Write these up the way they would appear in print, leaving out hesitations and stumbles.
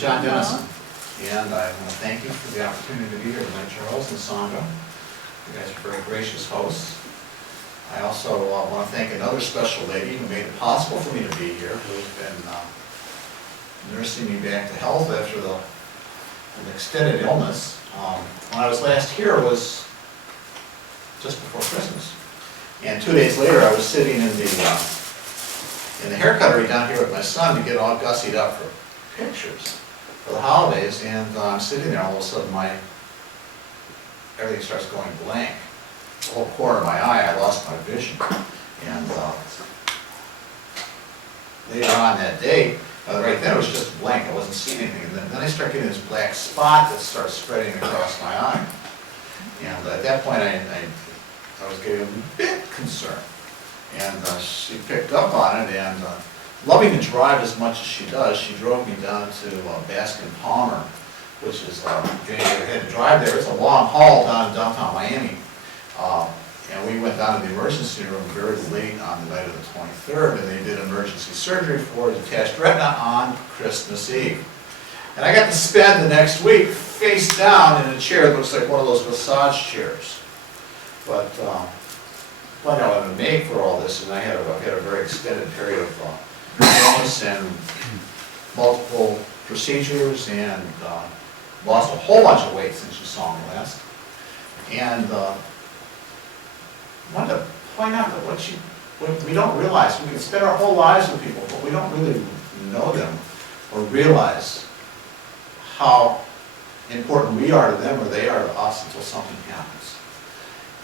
John Dennison, and I want to thank you for the opportunity to be here tonight, Charles and Sandra. You guys are very gracious hosts. I also want to thank another special lady who made it possible for me to be here, who's been nursing me back to health after an extended illness. When I was last here was just before Christmas. And 2 days later, I was sitting in the hair cuttery down here with my son to get all gussied up for pictures for the holidays, and I'm sitting there, all of a sudden everything starts going blank. The whole corner of my eye, I lost my vision. And later on that day, right then it was just blank, I wasn't seeing anything. And then I start getting this black spot that starts spreading across my eye. And at that point, I was getting a bit concerned. And she picked up on it, and loving to drive as much as she does, she drove me down to Baskin Palmer, which is, if you ever had to drive there, it's a long haul down in downtown Miami. And we went down to the emergency room very late on the night of the 23rd, and they did emergency surgery for a detached retina on Christmas Eve. And I got to spend the next week face down in a chair that looks like one of those massage chairs. But what I wanted to make for all this, and I had a very extended period of illness and multiple procedures, and lost a whole bunch of weight since you saw me last. And I wanted to point out that what we don't realize, we can spend our whole lives with people, but we don't really know them or realize how important we are to them or they are to us until something happens.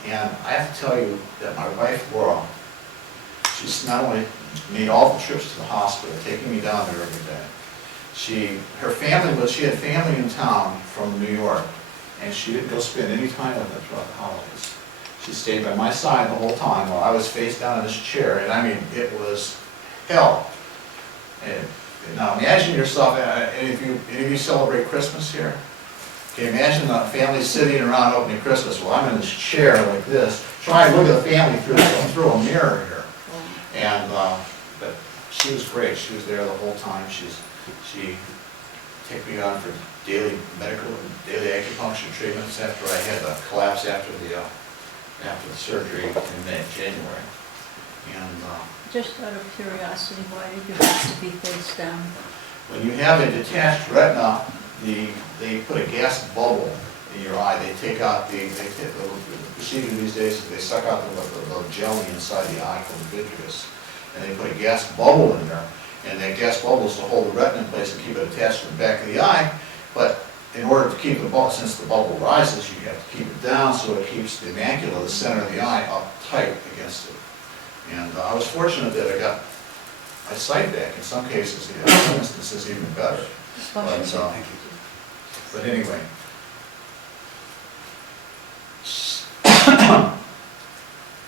And I have to tell you that my wife, Laura, she's not only made all the trips to the hospital, taking me down there every day. Her family, but she had family in town from New York, and she didn't go spend any time with them throughout the holidays. She stayed by my side the whole time while I was face down in this chair, and I mean, it was hell. And now imagine yourself, any of you celebrate Christmas here? Okay, imagine a family sitting around opening Christmas. Well, I'm in this chair like this, trying to look at the family through a mirror here. And but she was great. She was there the whole time. She took me on for daily acupuncture treatments after I had a collapse after the surgery in January. And just out of curiosity, why did you have to be face down? when you have a detached retina, they put a gas bubble in your eye. They take out the procedure these days is they suck out the jelly inside the eye from the vitreous, and they put a gas bubble in there. And that gas bubble is to hold the retina in place and keep it attached to the back of the eye. But in order to keep the bubble, since the bubble rises, you have to keep it down so it keeps the macula, the center of the eye, up tight against it. And I was fortunate that I got my sight back. In some cases, in some instances, even better. But anyway,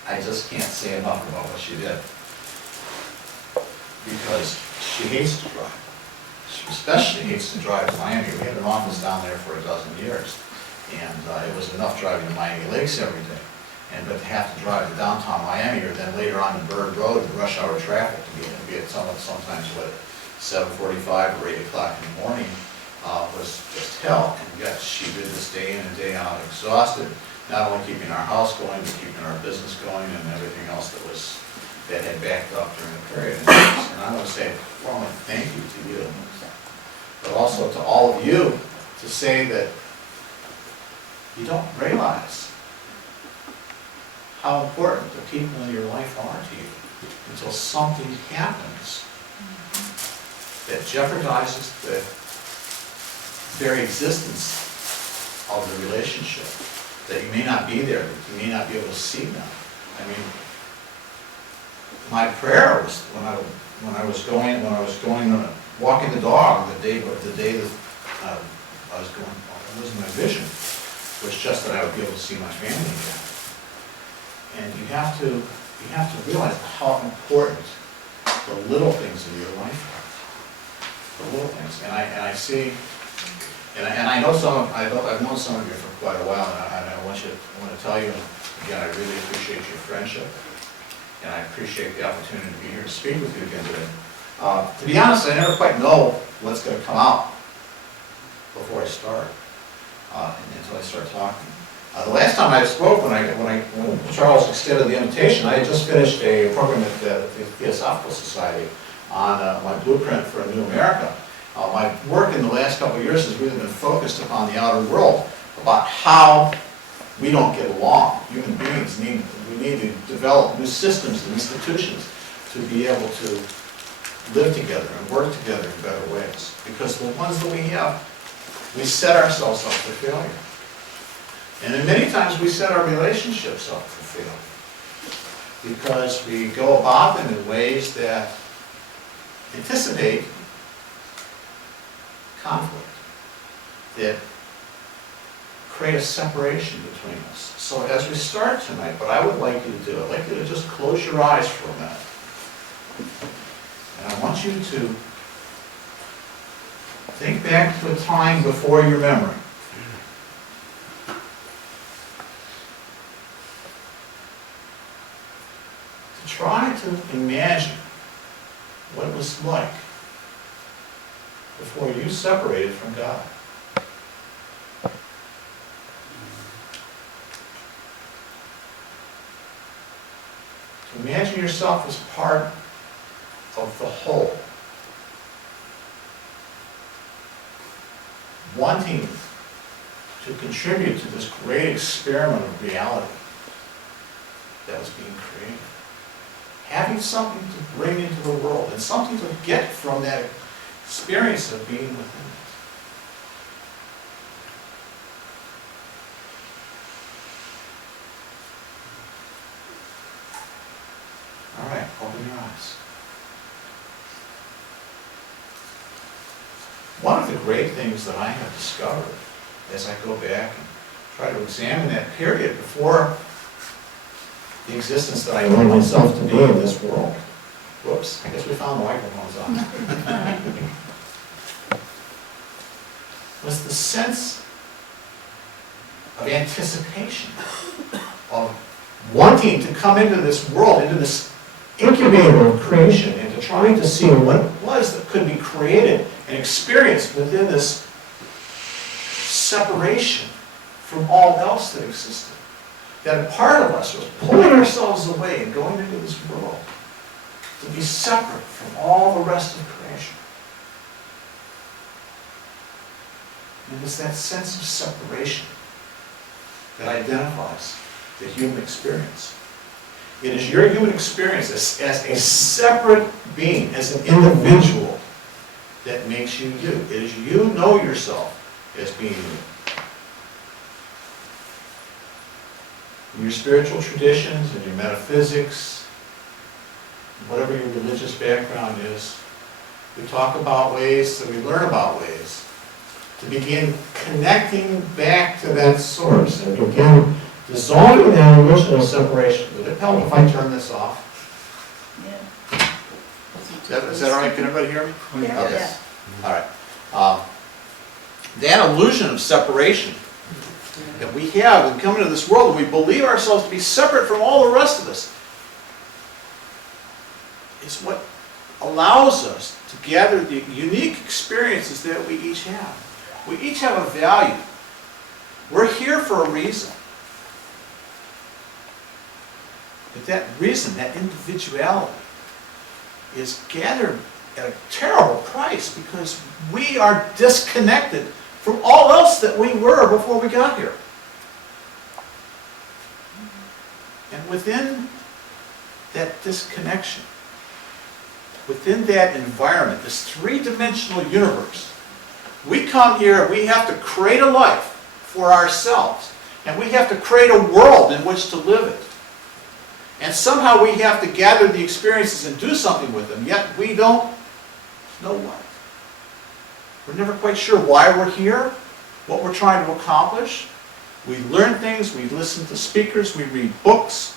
I just can't say enough about what she did, because she hates to drive. She especially hates to drive to Miami. We had an office down there for 12 years, and it was enough driving to Miami Lakes every day. But to have to drive to downtown Miami, or then later on to Bird Road in rush hour traffic to be at sometimes what 7:45 or 8 o'clock in the morning was just hell. And yet she did this day in and day out, exhausted, not only keeping our house going, but keeping our business going and everything else that had backed up during the period. And I want to say a formal thank you to you, but also to all of you, to say that you don't realize how important the people in your life are to you until something happens that jeopardizes the very existence of the relationship, that you may not be there, that you may not be able to see them. I mean, my prayer was when I was walking the dog the day that I was losing my vision, was just that I would be able to see my family again. And you have to realize how important the little things in your life are. The little things. And I see, and I know I've known some of you for quite a while, and I want to tell you again, I really appreciate your friendship, and I appreciate the opportunity to be here to speak with you again today. To be honest, I never quite know what's going to come out before I start, until I start talking. The last time I spoke, when Charles extended the invitation, I had just finished a program at the Theosophical Society on my blueprint for a new America. My work in the last couple of years has really been focused upon the outer world, about how we don't get along. Human beings need to develop new systems and institutions to be able to live together and work together in better ways. Because the ones that we have, we set ourselves up for failure. And then many times we set our relationships up for failure. Because we go about them in ways that anticipate conflict, that create a separation between us. So as we start tonight, what I would like you to do, I'd like you to just close your eyes for a minute. And I want you to think back to a time before your memory. To try to imagine what it was like before you separated from God. To imagine yourself as part of the whole, wanting to contribute to this great experiment of reality that was being created. Having something to bring into the world and something to get from that experience of being within it. All right, open your eyes. One of the great things that I have discovered as I go back and try to examine that period before the existence that I know myself to be in this world. Whoops, I guess we found the microphones on. Was the sense of anticipation, of wanting to come into this world, into this incubator of creation, and to trying to see what it was that could be created and experienced within this separation from all else that existed. That a part of us was pulling ourselves away and going into this world to be separate from all the rest of creation. And it's that sense of separation that identifies the human experience. It is your human experience as a separate being, as an individual, that makes you you. It is you know yourself as being you. In your spiritual traditions, in your metaphysics, whatever your religious background is, we talk about ways, we learn about ways to begin connecting back to that source and begin dissolving that illusion of separation. Would it help if I turn this off? Yeah. Is that all right? Can everybody hear me? Yeah. Okay. Yeah. All right. That illusion of separation that we have and come into this world, and we believe ourselves to be separate from all the rest of us, is what allows us to gather the unique experiences that we each have. We each have a value. We're here for a reason. But that reason, that individuality, is gathered at a terrible price because we are disconnected from all else that we were before we got here. And within that disconnection, within that environment, this three-dimensional universe, we come here, we have to create a life for ourselves, and we have to create a world in which to live it. And somehow we have to gather the experiences and do something with them, yet we don't know what. We're never quite sure why we're here, what we're trying to accomplish. We learn things, we listen to speakers, we read books,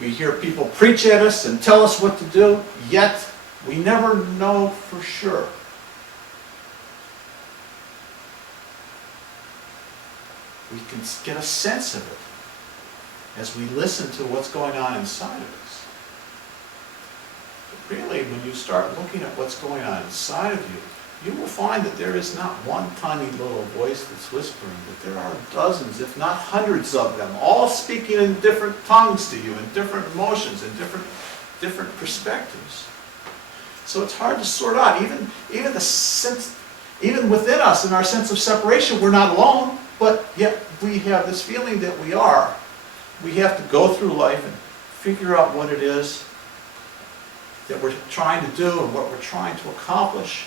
we hear people preach at us and tell us what to do, yet we never know for sure. We can get a sense of it as we listen to what's going on inside of us. But really, when you start looking at what's going on inside of you, you will find that there is not one tiny little voice that's whispering, but there are dozens, if not hundreds of them, all speaking in different tongues to you, in different emotions, in different perspectives. So it's hard to sort out. Even within us, in our sense of separation, we're not alone, but yet we have this feeling that we are. We have to go through life and figure out what it is that we're trying to do and what we're trying to accomplish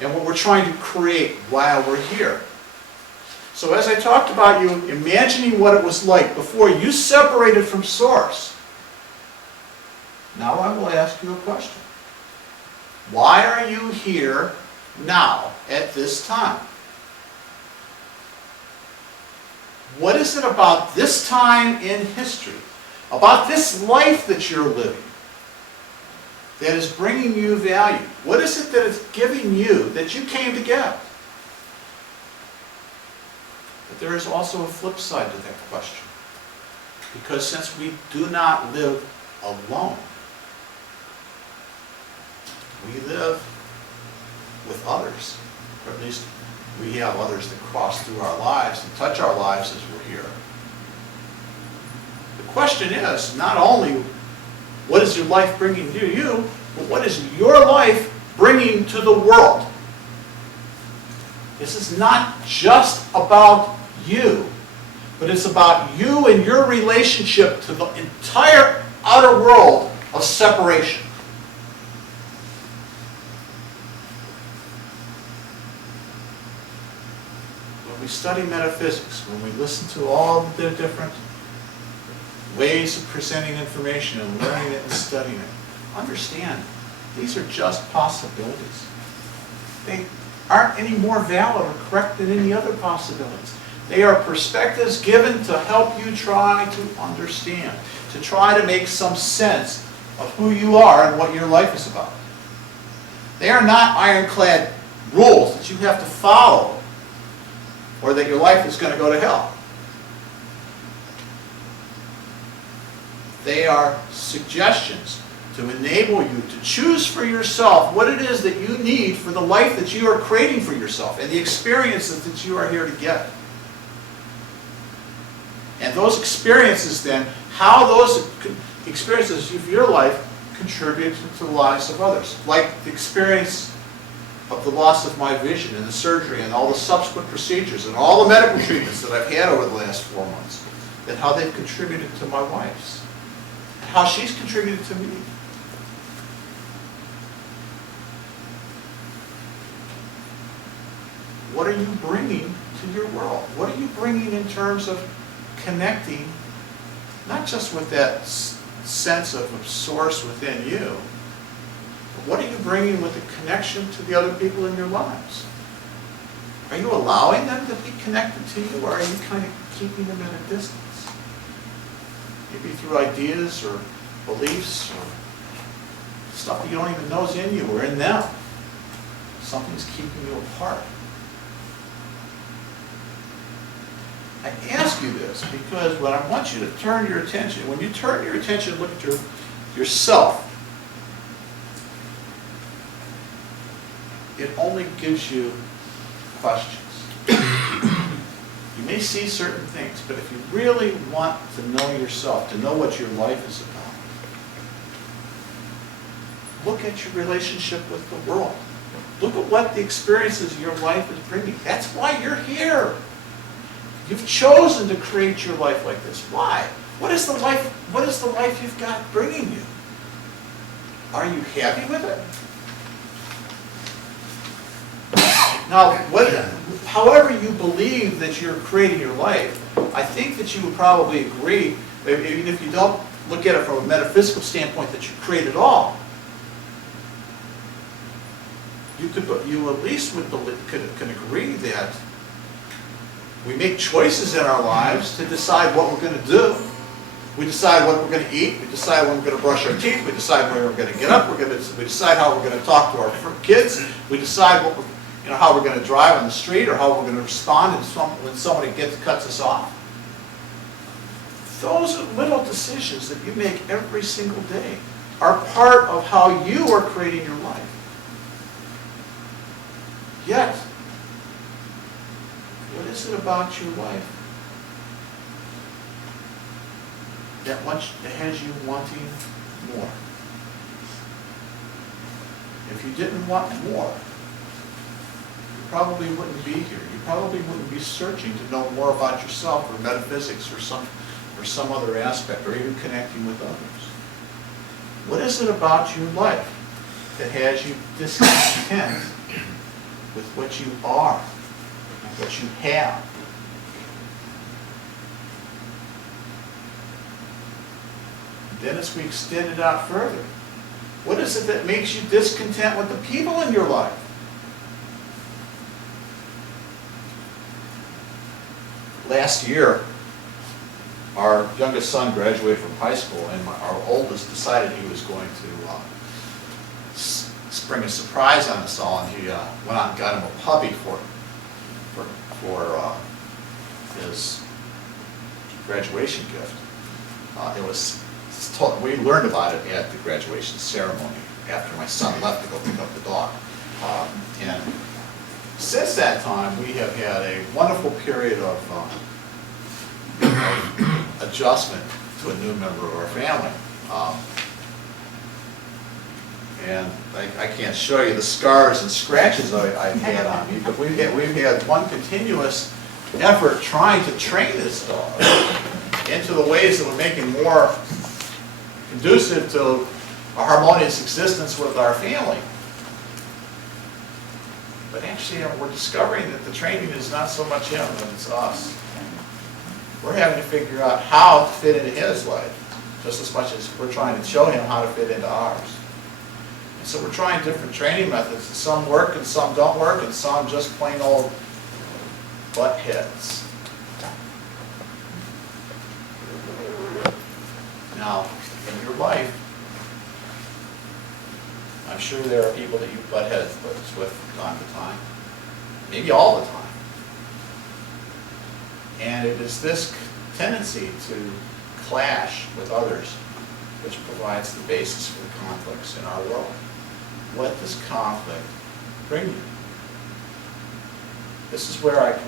and what we're trying to create while we're here. So as I talked about you imagining what it was like before you separated from Source, now I will ask you a question. Why are you here now at this time? What is it about this time in history, about this life that you're living, that is bringing you value? What is it that is giving you that you came to get? But there is also a flip side to that question. Because since we do not live alone, we live with others. Or at least we have others that cross through our lives and touch our lives as we're here. The question is not only what is your life bringing to you, but what is your life bringing to the world? This is not just about you, but it's about you and your relationship to the entire outer world of separation. When we study metaphysics, when we listen to all the different ways of presenting information and learning it and studying it, understand these are just possibilities. They aren't any more valid or correct than any other possibilities. They are perspectives given to help you try to understand, to try to make some sense of who you are and what your life is about. They are not ironclad rules that you have to follow or that your life is going to go to hell. They are suggestions to enable you to choose for yourself what it is that you need for the life that you are creating for yourself and the experiences that you are here to get. And those experiences then, how those experiences of your life contribute to the lives of others. Like the experience of the loss of my vision and the surgery and all the subsequent procedures and all the medical treatments that I've had over the last 4 months, and how they've contributed to my wife's, and how she's contributed to me. What are you bringing to your world? What are you bringing in terms of connecting, not just with that sense of a source within you, but what are you bringing with the connection to the other people in your lives? Are you allowing them to be connected to you, or are you kind of keeping them at a distance? Maybe through ideas or beliefs or stuff that you don't even know is in you or in them. Something's keeping you apart. I ask you this because what I want you to turn your attention, when you turn your attention and look at yourself, it only gives you questions. You may see certain things, but if you really want to know yourself, to know what your life is about, look at your relationship with the world. Look at what the experiences your life is bringing. That's why you're here. You've chosen to create your life like this. Why? What is the life you've got bringing you? Are you happy with it? Now, however you believe that you're creating your life, I think that you would probably agree, even if you don't look at it from a metaphysical standpoint, that you create it all. You at least can agree that we make choices in our lives to decide what we're going to do. We decide what we're going to eat. We decide when we're going to brush our teeth. We decide when we're going to get up. We decide how we're going to talk to our kids. We decide how we're going to drive on the street or how we're going to respond when somebody cuts us off. Those little decisions that you make every single day are part of how you are creating your life. Yet, what is it about your life that has you wanting more? If you didn't want more, you probably wouldn't be here. You probably wouldn't be searching to know more about yourself or metaphysics or some other aspect, or even connecting with others. What is it about your life that has you discontent with what you are, what you have? Then as we extend it out further, what is it that makes you discontent with the people in your life? Last year, our youngest son graduated from high school, and our oldest decided he was going to spring a surprise on us all, and he went out and got him a puppy for his graduation gift. We learned about it at the graduation ceremony after my son left to go pick up the dog. And since that time, we have had a wonderful period of adjustment to a new member of our family. And I can't show you the scars and scratches I've had on me, but we've had one continuous effort trying to train this dog into the ways that would make him more conducive to a harmonious existence with our family. But actually, we're discovering that the training is not so much him, but it's us. We're having to figure out how to fit into his life, just as much as we're trying to show him how to fit into ours. And so we're trying different training methods, and some work and some don't work, and some just plain old butt heads. Now, in your life, I'm sure there are people that you butt heads with from time to time, maybe all the time. And it is this tendency to clash with others which provides the basis for the conflicts in our world. What does conflict bring you? This is where I'm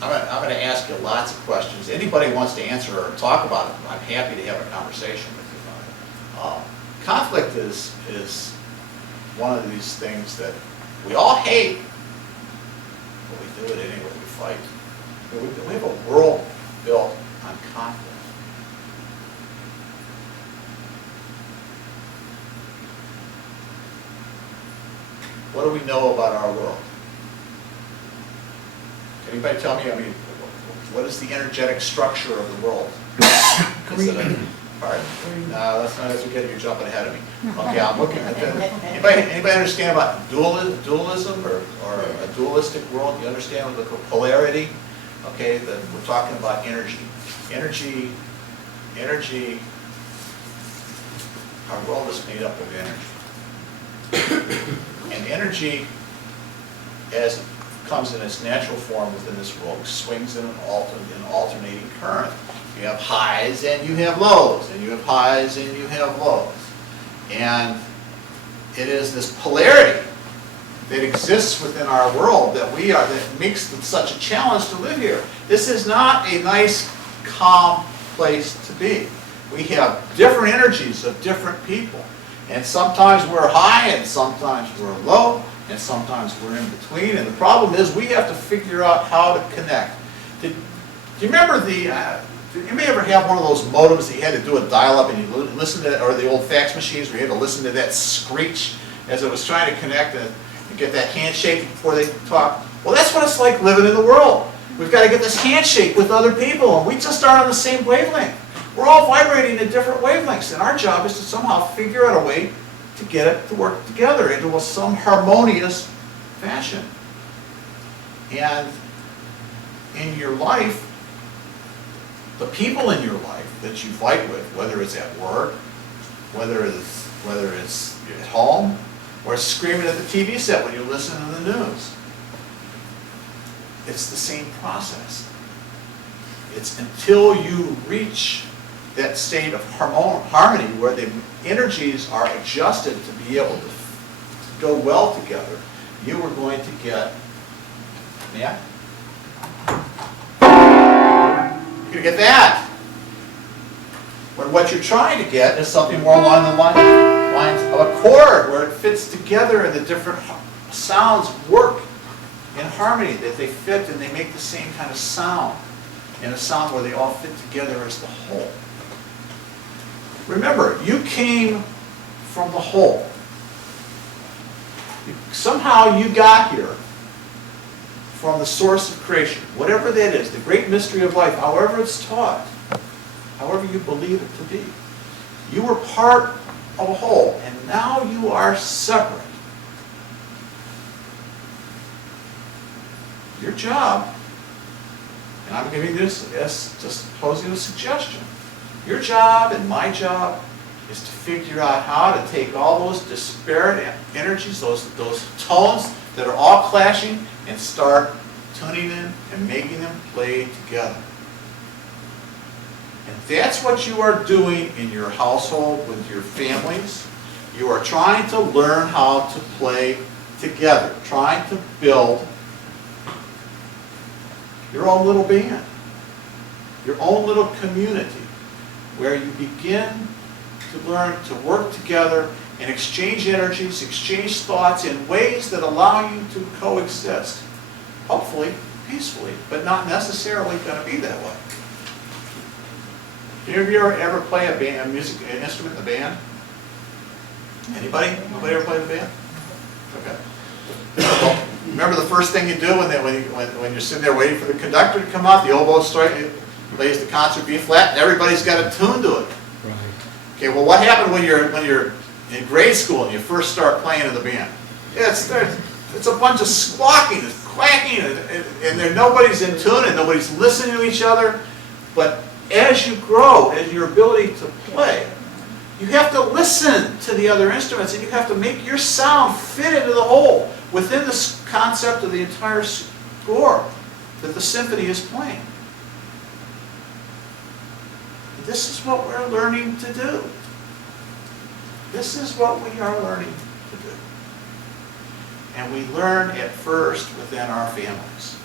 going to ask you lots of questions. Anybody wants to answer or talk about it, I'm happy to have a conversation with you about it. Conflict is one of these things that we all hate, but we do it anyway. We fight. We have a world built on conflict. What do we know about our world? Can anybody tell me, what is the energetic structure of the world? Is it a, pardon? No, that's not as you're jumping ahead of me. Okay, I'm looking at that. Anybody understand about dualism or a dualistic world? You understand what the polarity? Okay, that we're talking about energy. Energy, our world is made up of energy. And energy, as it comes in its natural form within this world, swings in an alternating current. You have highs and you have lows, and you have highs and you have lows. And it is this polarity that exists within our world that makes it such a challenge to live here. This is not a nice, calm place to be. We have different energies of different people. And sometimes we're high, and sometimes we're low, and sometimes we're in between. And the problem is we have to figure out how to connect. Do you remember did anybody ever have one of those modems that you had to do a dial-up and you listen to, or the old fax machines where you had to listen to that screech as it was trying to connect and get that handshake before they talk? Well, that's what it's like living in the world. We've got to get this handshake with other people, and we just aren't on the same wavelength. We're all vibrating at different wavelengths, and our job is to somehow figure out a way to get it to work together into some harmonious fashion. And in your life, the people in your life that you fight with, whether it's at work, whether it's at home, or screaming at the TV set when you listen to the news, it's the same process. It's until you reach that state of harmony where the energies are adjusted to be able to go well together, you were going to get, yeah? You're going to get that. But what you're trying to get is something more along the lines of a chord, where it fits together and the different sounds work in harmony, that they fit and they make the same kind of sound, in a sound where they all fit together as the whole. Remember, you came from the whole. Somehow you got here from the source of creation, whatever that is, the great mystery of life, however it's taught, however you believe it to be. You were part of a whole, and now you are separate. Your job, and I'm giving this as just posing a suggestion, your job and my job is to figure out how to take all those disparate energies, those tones that are all clashing, and start tuning them and making them play together. And that's what you are doing in your household with your families. You are trying to learn how to play together, trying to build your own little band, your own little community, where you begin to learn to work together and exchange energies, exchange thoughts in ways that allow you to coexist. Hopefully, peacefully, but not necessarily going to be that way. Did you ever play an instrument in the band? Anybody? Nobody ever played the band? Okay. Well, remember the first thing you do when you're sitting there waiting for the conductor to come out, the oboe plays the concert B flat, and everybody's got a tune to it. Right. Okay, well, what happened when you're in grade school and you first start playing in the band? It's a bunch of squawking, it's quacking, and nobody's in tune and nobody's listening to each other. But as you grow, as your ability to play, you have to listen to the other instruments, and you have to make your sound fit into the whole within the concept of the entire score that the symphony is playing. This is what we're learning to do. This is what we are learning to do. And we learn at first within our families.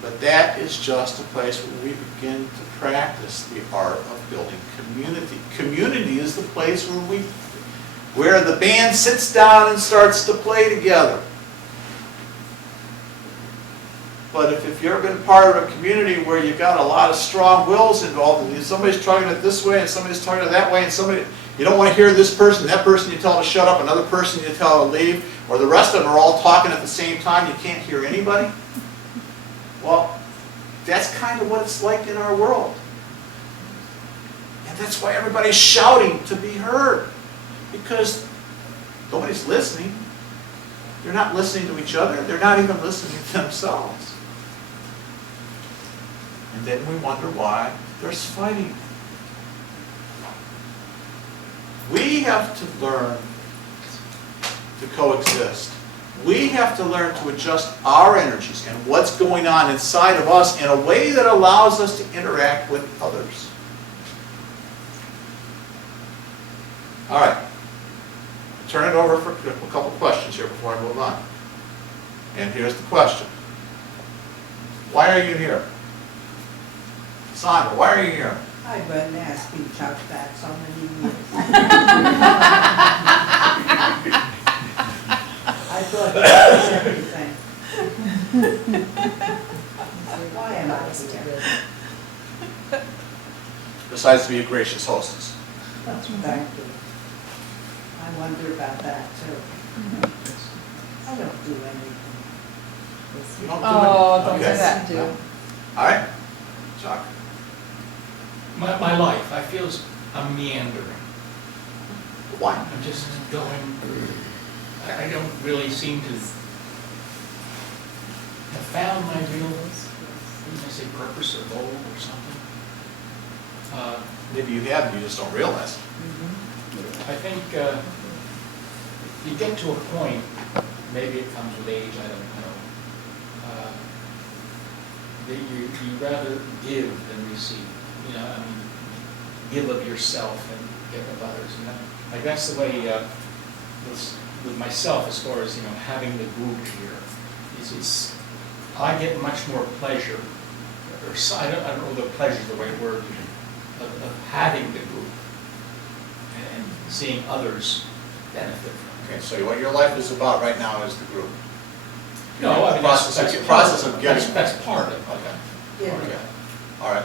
But that is just a place where we begin to practice the art of building community. Community is the place where the band sits down and starts to play together. But if you've ever been part of a community where you've got a lot of strong wills involved, and somebody's talking it this way, and somebody's talking it that way, and you don't want to hear this person, that person you tell to shut up, another person you tell to leave, or the rest of them are all talking at the same time, you can't hear anybody. Well, that's kind of what it's like in our world. And that's why everybody's shouting to be heard. Because nobody's listening. They're not listening to each other. They're not even listening to themselves. And then we wonder why there's fighting. We have to learn to coexist. We have to learn to adjust our energies and what's going on inside of us in a way that allows us to interact with others. All right. Turn it over for a couple questions here before I move on. And here's the question. Why are you here? Sandra, why are you here? I've been asking Chuck that so many years. I thought he was everything. Why am I here? Besides to be a gracious hostess. Thank you. I wonder about that too. I don't do anything. You don't do Oh, it? don't Okay. say that. Do. All right. Chuck. My life, I feel I'm meandering. Why? I'm just going, I don't really seem to have found my real, I say purpose or goal or something. Maybe you have, you just don't realize it. I think you get to a point, maybe it comes with age, I don't know, that you rather give than receive. You know, I mean, give of yourself and give of others. You know, like that's the way with myself as far as, having the group here, is I get much more pleasure, or I don't know if pleasure is the right word, of having the group and seeing others benefit from it. Okay, so what your life is about right now is the group. No, I mean, that's Process of getting. that's part of it. Okay. Yeah. Okay, all right.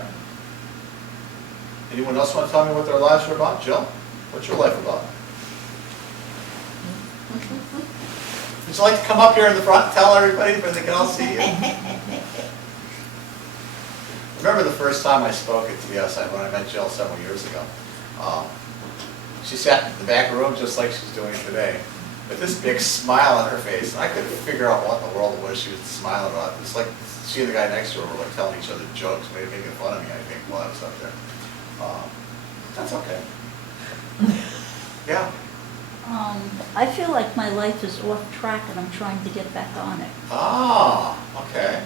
Anyone else want to tell me what their lives are about? Jill, what's your life about? Would you like to come up here in the front and tell everybody so they can all see you? Remember the first time I spoke at TSI when I met Jill several years ago? She sat in the back room just like she's doing today, with this big smile on her face. And I couldn't figure out what in the world it was she was smiling about. It's like she and the guy next to her were like telling each other jokes, maybe making fun of me, I think, while I was up there. That's okay. Yeah. I feel like my life is off track and I'm trying to get back on it. Ah, okay.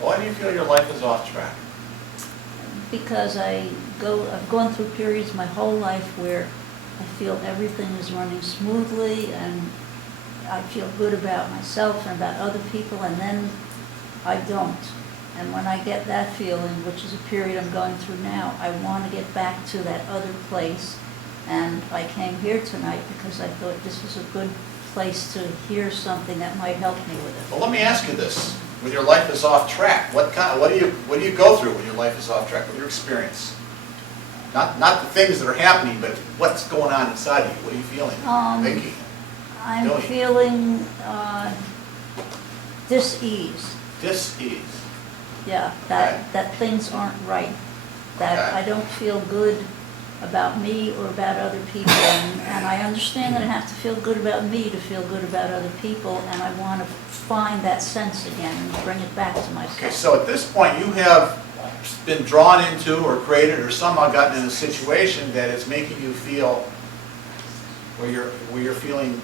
Why do you feel your life is off track? Because I've gone through periods my whole life where I feel everything is running smoothly and I feel good about myself and about other people, and then I don't. And when I get that feeling, which is a period I'm going through now, I want to get back to that other place. And I came here tonight because I thought this was a good place to hear something that might help me with it. Well, let me ask you this. When your life is off track, what do you go through when your life is off track? What's your experience? Not the things that are happening, but what's going on inside of you? What are you feeling, thinking? I'm Doing. feeling dis-ease. Dis-ease. Yeah, that things aren't right. That Okay. I don't feel good about me or about other people. And I understand that I have to feel good about me to feel good about other people, and I want to find that sense again and bring it back to myself. Okay, so at this point, you have been drawn into or created or somehow gotten in a situation that is making you feel where you're feeling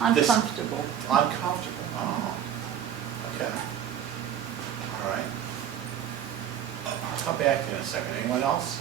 Uncomfortable. uncomfortable. Oh, okay. All right. I'll come back to you in a second. Anyone else?